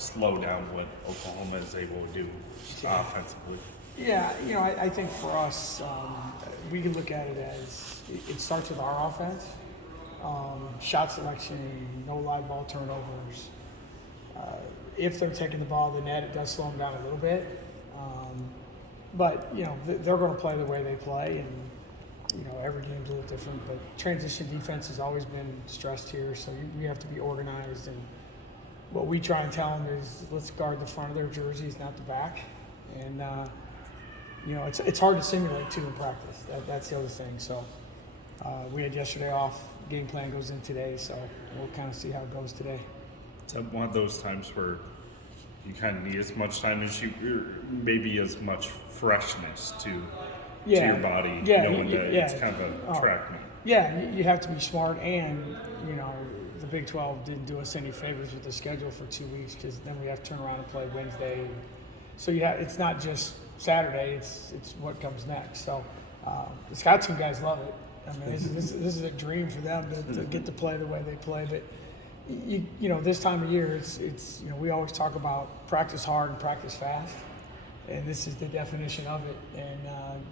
slow down what Oklahoma is able to do offensively? Yeah, I think for us, we can look at it as it starts with our offense. Shot selection, no live ball turnovers. If they're taking the ball to the net, it does slow them down a little bit. But they're going to play the way they play, and every game's a little different. But transition defense has always been stressed here, so you have to be organized. And what we try and tell them is, let's guard the front of their jerseys, not the back. And it's hard to simulate too in practice. That's the other thing. So we had yesterday off. Game plan goes in today, so we'll kind of see how it goes today. Is that one of those times where you kind of need as much time as maybe as much freshness to your body, knowing that it's kind of a track meet? Yeah, you have to be smart, and the Big 12 didn't do us any favors with the schedule for 2 weeks, because then we have to turn around and play Wednesday. So it's not just Saturday; it's what comes next. So the Scout team guys love it. I mean, this is a dream for them to get to play the way they play. But this time of year, it's we always talk about practice hard and practice fast, and this is the definition of it. And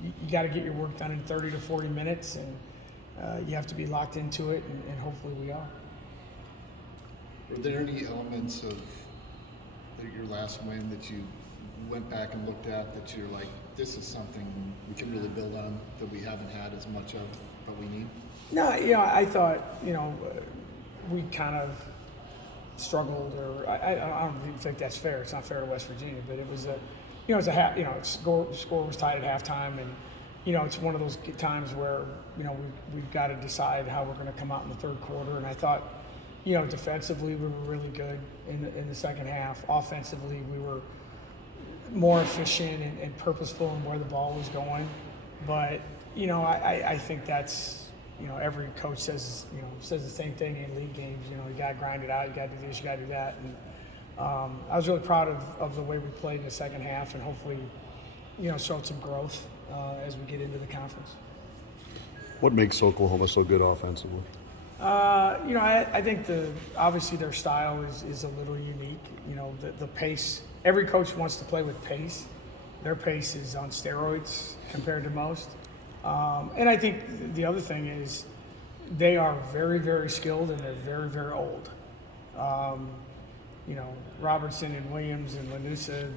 you got to get your work done in 30 to 40 minutes, and you have to be locked into it, and hopefully we are. Were there any elements of your last win that you went back and looked at that you're like, this is something we can really build on that we haven't had as much of, but we need? No, I thought, we kind of struggled, or I don't even think that's fair. It's not fair to West Virginia, but it was score was tied at halftime, and it's one of those times where we've got to decide how we're going to come out in the third quarter. And I thought, defensively we were really good in the second half. Offensively, we were more efficient and purposeful in where the ball was going. But I think that's every coach says the same thing in league games. You got to grind it out. You got to do this. You got to do that. And I was really proud of the way we played in the second half, and hopefully showed some growth as we get into the conference. What makes Oklahoma so good offensively? I think obviously their style is a little unique. The pace. Every coach wants to play with pace. Their pace is on steroids compared to most. And I think the other thing is they are very, very skilled, and they're very, very old. Robertson and Williams and Lanusa,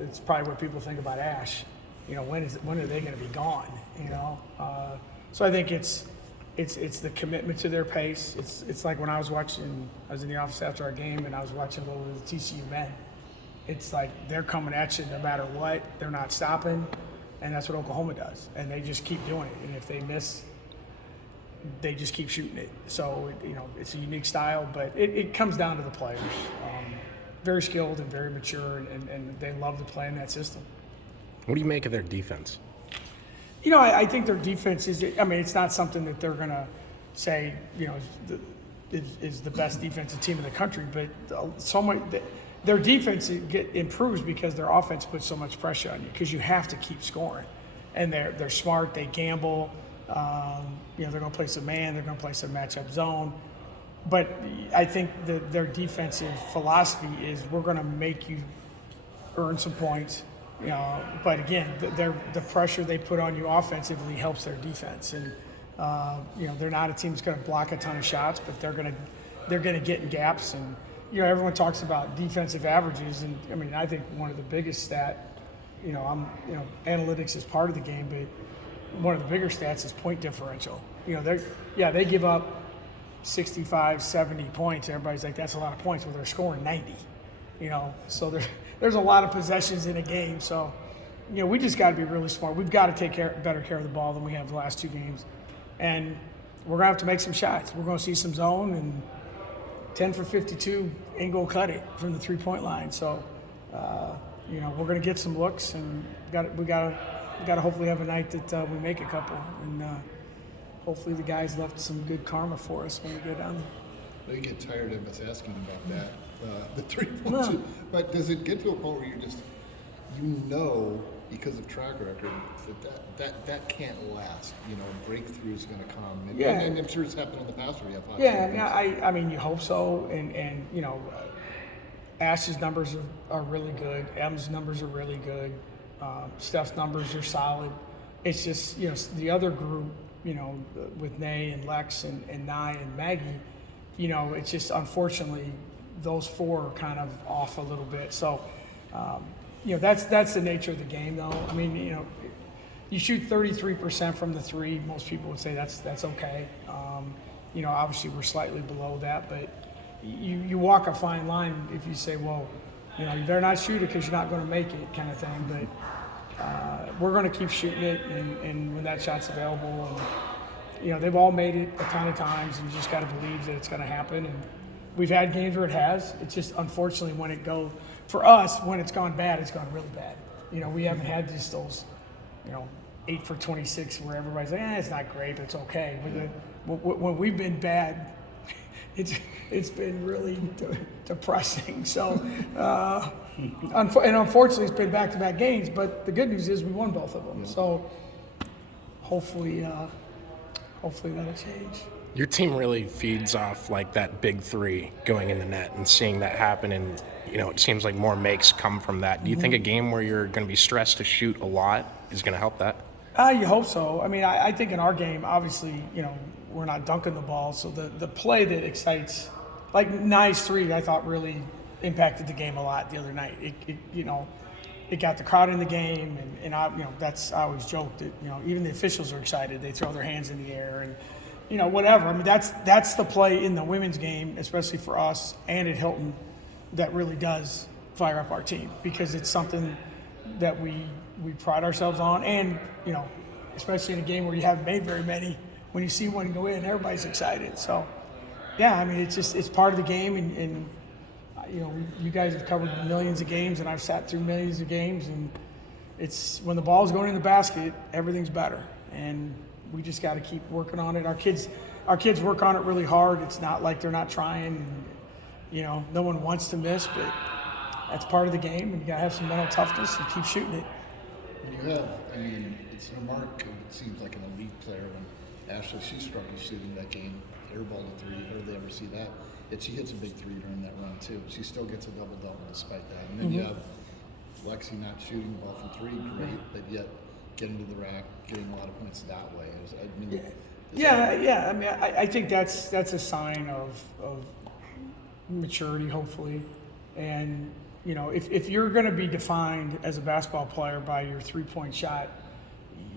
it's probably what people think about Ash. When are they going to be gone? So I think it's the commitment to their pace. It's like when I was in the office after our game, and I was watching a little bit of the TCU men. It's like they're coming at you no matter what. They're not stopping, and that's what Oklahoma does. And they just keep doing it. And if they miss, they just keep shooting it. So it's a unique style, but it comes down to the players. Very skilled and very mature, and they love to play in that system. What do you make of their defense? I think their defense is. It's not something that they're going to say, is the best defensive team in the country, but their defense improves because their offense puts so much pressure on you, because you have to keep scoring. And they're smart. They gamble. They're going to play some man. They're going to play some matchup zone. But I think their defensive philosophy is, we're going to make you earn some points. But again, the pressure they put on you offensively helps their defense. And they're not a team that's going to block a ton of shots, but they're going to get in gaps. And everyone talks about defensive averages, and I think one of the biggest analytics is part of the game, but one of the bigger stats is point differential. They give up 65, 70 points. Everybody's like, that's a lot of points. Well, they're scoring 90. So there's a lot of possessions in a game. So, we just got to be really smart. We've got to take better care of the ball than we have the last two games, and we're gonna have to make some shots. We're gonna see some zone, and 10 for 52 ain't gonna cut it from the 3-point line. So, we're gonna get some looks, and we gotta hopefully have a night that we make a couple, and hopefully the guys left some good karma for us when we go down there. You get tired of us asking about that, the 3 points. No. But does it get to a point where you're just, because of track record, that can't last? Breakthrough is going to come. And I'm sure it's happened in the past where you have lots of you hope so. And Ash's numbers are really good. M's numbers are really good. Steph's numbers are solid. It's just, the other group, with Nay and Lex and Nye and Maggie, it's just unfortunately those four are kind of off a little bit. So, that's the nature of the game, though. I mean, you shoot 33% from the three. Most people would say that's okay. Obviously we're slightly below that, but you walk a fine line if you say, well, you better not shoot it because you're not going to make it, kind of thing. But we're going to keep shooting it, and when that shot's available, and they've all made it a ton of times, and you just got to believe that it's going to happen. And we've had games where it has. It's just unfortunately when it's gone bad, it's gone really bad. We haven't had just those, 8 for 26 where everybody's like, it's not great, but it's okay. When we've been bad, it's been really depressing. So, and unfortunately, it's been back-to-back games. But the good news is we won both of them. Yeah. So hopefully that'll change. Your team really feeds off like that big three going in the net and seeing that happen, and it seems like more makes come from that. Do you think a game where you're going to be stressed to shoot a lot is going to help that? You hope so. I mean, I think in our game, obviously, we're not dunking the ball, so the play that excites, like Nye's three, I thought really impacted the game a lot the other night. It got the crowd in the game, and I always joked that even the officials are excited. They throw their hands in the air and whatever. I mean, that's the play in the women's game, especially for us and at Hilton, that really does fire up our team, because it's something that we pride ourselves on, and especially in a game where you haven't made very many. When you see one go in, everybody's excited. So, yeah, I mean, it's part of the game, and you guys have covered millions of games, and I've sat through millions of games, and it's when the ball's going in the basket, everything's better, and we just got to keep working on it. Our kids work on it really hard. It's not like they're not trying, and no one wants to miss, but that's part of the game, and you got to have some mental toughness and keep shooting it. It's a mark of, it seems like an elite player when Ashley, she struggles shooting that game, airball to three, hardly ever see that. Yet she hits a big three during that run too. She still gets a double-double despite that. And then you have Lexi not shooting the ball from three, great, but yet getting to the rack, getting a lot of points that way. I think that's a sign of maturity, hopefully. And if you're going to be defined as a basketball player by your three-point shot,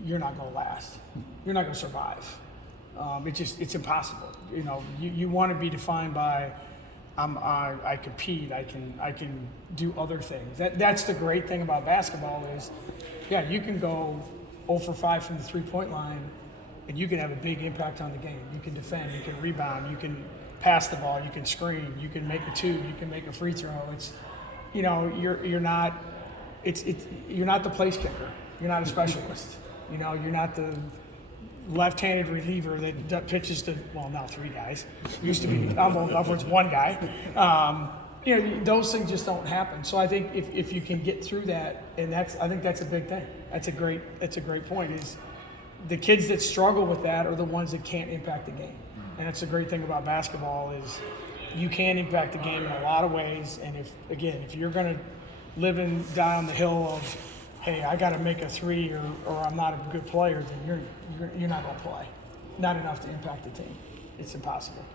you're not going to last. You're not going to survive. It's impossible. You want to be defined by I compete. I can do other things. That's the great thing about basketball is, you can go 0 for 5 from the three-point line, and you can have a big impact on the game. You can defend. You can rebound. You can pass the ball. You can screen. You can make a two. You can make a free throw. It's you're not the place kicker. You're not a specialist. You're not the left-handed reliever that pitches to, now 3 guys. Used to be upwards 1 guy. Those things just don't happen. So I think if you can get through that, and I think that's a big thing. That's a great point. Is the kids that struggle with that are the ones that can't impact the game. And that's the great thing about basketball is you can impact the game in a lot of ways. And if you're going to live and die on the hill of, hey, I got to make a three or I'm not a good player, then you're not going to play. Not enough to impact the team. It's impossible.